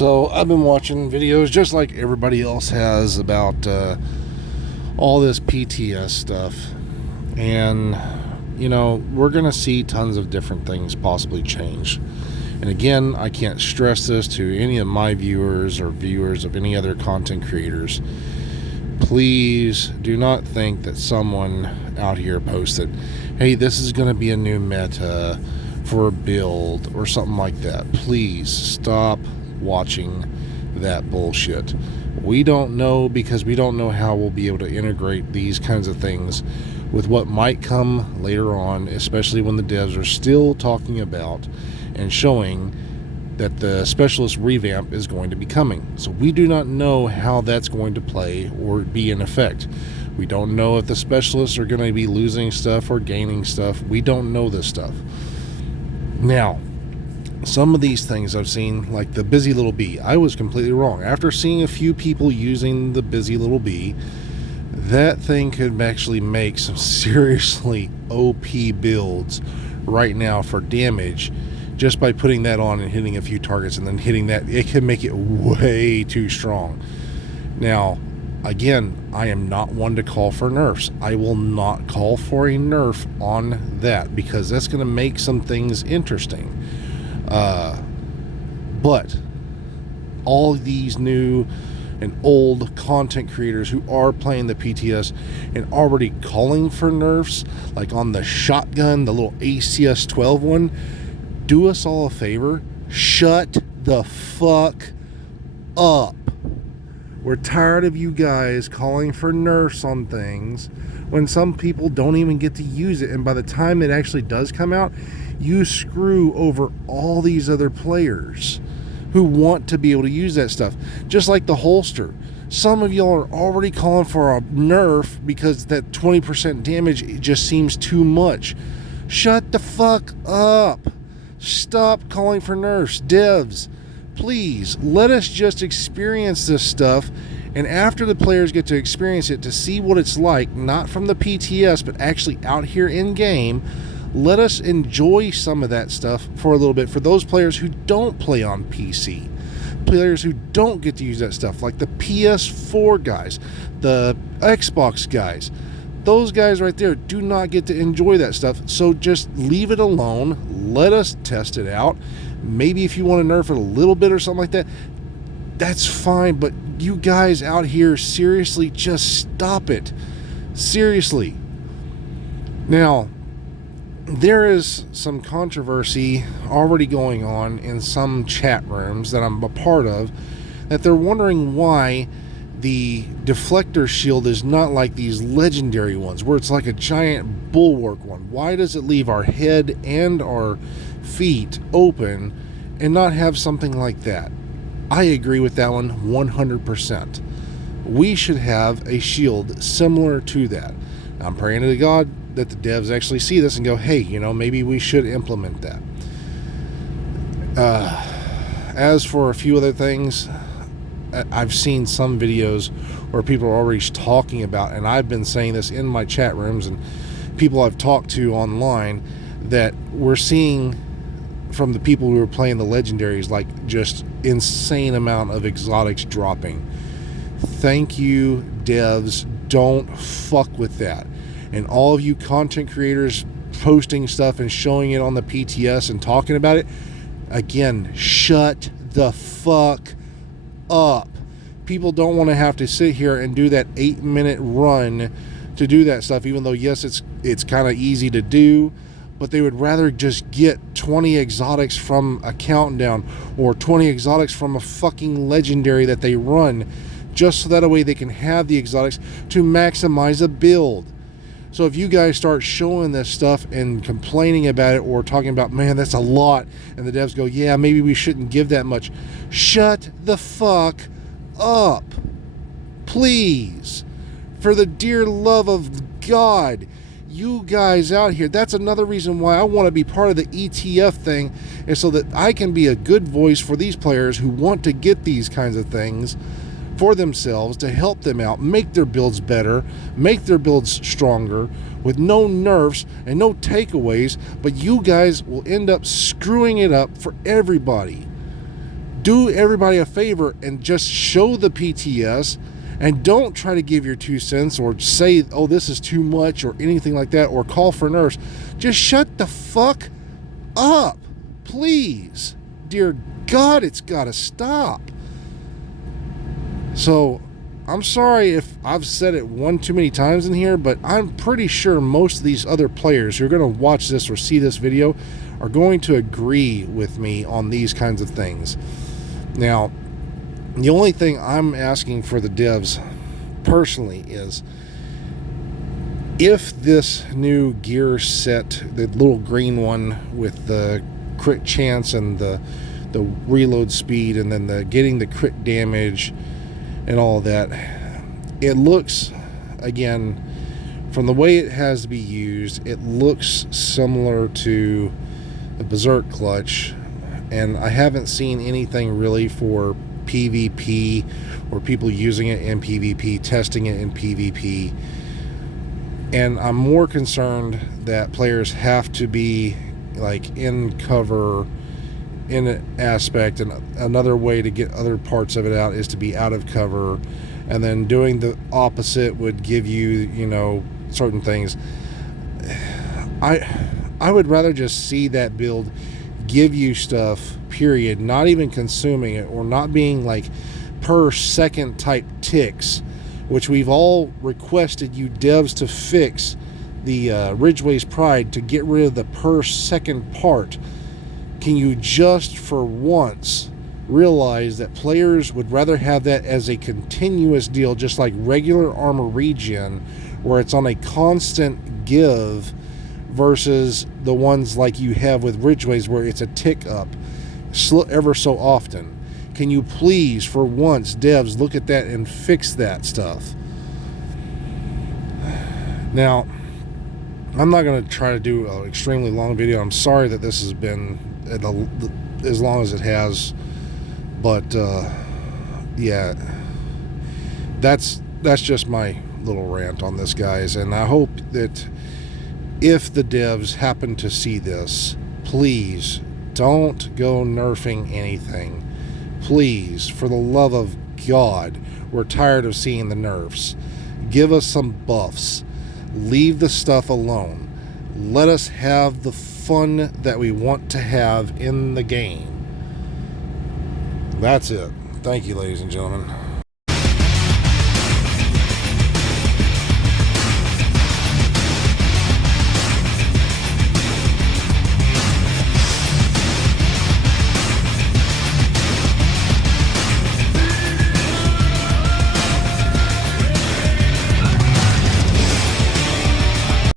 So I've been watching videos just like everybody else has about all this PTS stuff, and we're gonna see tons of different things possibly change. And again, I can't stress this to any of my viewers or viewers of any other content creators. Please do not think that someone out here posted, hey, this is going to be a new meta for a build or something like that. Please stop watching that bullshit. We don't know, because we don't know how we'll be able to integrate these kinds of things with what might come later on, especially when the devs are still talking about and showing that the specialist revamp is going to be coming. So we do not know how that's going to play or be in effect. We don't know if the specialists are going to be losing stuff or gaining stuff. We don't know this stuff. Now, some of these things I've seen, like the busy little bee, I was completely wrong. After seeing a few people using the busy little bee, that thing could actually make some seriously OP builds right now for damage. Just by putting that on and hitting a few targets and then hitting that, it can make it way too strong. Now, again, I am not one to call for nerfs. I will not call for a nerf on that, because that's going to make some things interesting. But all these new and old content creators who are playing the PTS and already calling for nerfs, like on the shotgun, the little ACS 12 one, do us all a favor, shut the fuck up. We're tired of you guys calling for nerfs on things when some people don't even get to use it, and by the time it actually does come out, you screw over all these other players who want to be able to use that stuff. Just like the holster. Some of y'all are already calling for a nerf because that 20% damage just seems too much. Shut the fuck up. Stop calling for nerfs. Devs, please, let us just experience this stuff, and after the players get to experience it, to see what it's like, not from the PTS, but actually out here in game, let us enjoy some of that stuff for a little bit. For those players who don't play on PC, players who don't get to use that stuff, like the PS4 guys, the Xbox guys, those guys right there do not get to enjoy that stuff. So just leave it alone. Let us test it out. Maybe if you want to nerf it a little bit or something like that, that's fine. But you guys out here, seriously, just stop it. Seriously. Now, there is some controversy already going on in some chat rooms that I'm a part of, that they're wondering why the deflector shield is not like these legendary ones where it's like a giant bulwark one. Why does it leave our head and our feet open and not have something like that? I agree with that one 100%. We should have a shield similar to that. Now, I'm praying to God that the devs actually see this and go, hey, maybe we should implement that. As for a few other things, I've seen some videos where people are already talking about, and I've been saying this in my chat rooms and people I've talked to online, that we're seeing from the people who are playing the legendaries, like, just insane amount of exotics dropping. Thank you, devs. Don't fuck with that. And all of you content creators posting stuff and showing it on the PTS and talking about it, again, shut the fuck up. People don't want to have to sit here and do that 8-minute run to do that stuff, even though yes, it's kind of easy to do, but they would rather just get 20 exotics from a countdown or 20 exotics from a fucking legendary that they run, just so that way they can have the exotics to maximize a build. So if you guys start showing this stuff and complaining about it, or talking about, man, that's a lot, and the devs go, yeah, maybe we shouldn't give that much, shut the fuck up. Please. For the dear love of God, you guys out here, that's another reason why I want to be part of the ETF thing, is so that I can be a good voice for these players who want to get these kinds of things for themselves, to help them out, make their builds better, make their builds stronger, with no nerfs and no takeaways, but you guys will end up screwing it up for everybody. do everybody a favor and just show the PTS, and don't try to give your 2 cents or say, oh, this is too much or anything like that, or call for nerfs. Just shut the fuck up, please. Dear God, it's got to stop. So I'm sorry if I've said it one too many times in here, but I'm pretty sure most of these other players who are going to watch this or see this video are going to agree with me on these kinds of things. Now, the only thing I'm asking for the devs personally is, if this new gear set, the little green one with the crit chance and the reload speed, and then the getting the crit damage and all that, it looks, again, from the way it has to be used, it looks similar to the Berserk clutch, and I haven't seen anything really for PvP or people using it in PvP, testing it in PvP. And I'm more concerned that players have to be like in cover in an aspect, and another way to get other parts of it out is to be out of cover, and then doing the opposite would give you, you know, certain things. I would rather just see that build give you stuff, period, not even consuming it, or not being like per second type ticks, which we've all requested you devs to fix the Ridgeway's Pride to get rid of the per second part. Can you just for once realize that players would rather have that as a continuous deal, just like regular armor regen, where it's on a constant give, versus the ones like you have with Ridgeway's where it's a tick up ever so often? Can you please, for once, devs, look at that and fix that stuff? Now, I'm not going to try to do an extremely long video. I'm sorry that this has been as long as it has, but yeah, that's just my little rant on this, guys. And I hope that if the devs happen to see this, please don't go nerfing anything. Please, for the love of God, we're tired of seeing the nerfs. Give us some buffs. Leave the stuff alone. Let us have the fun that we want to have in the game. That's it. Thank you, ladies and gentlemen.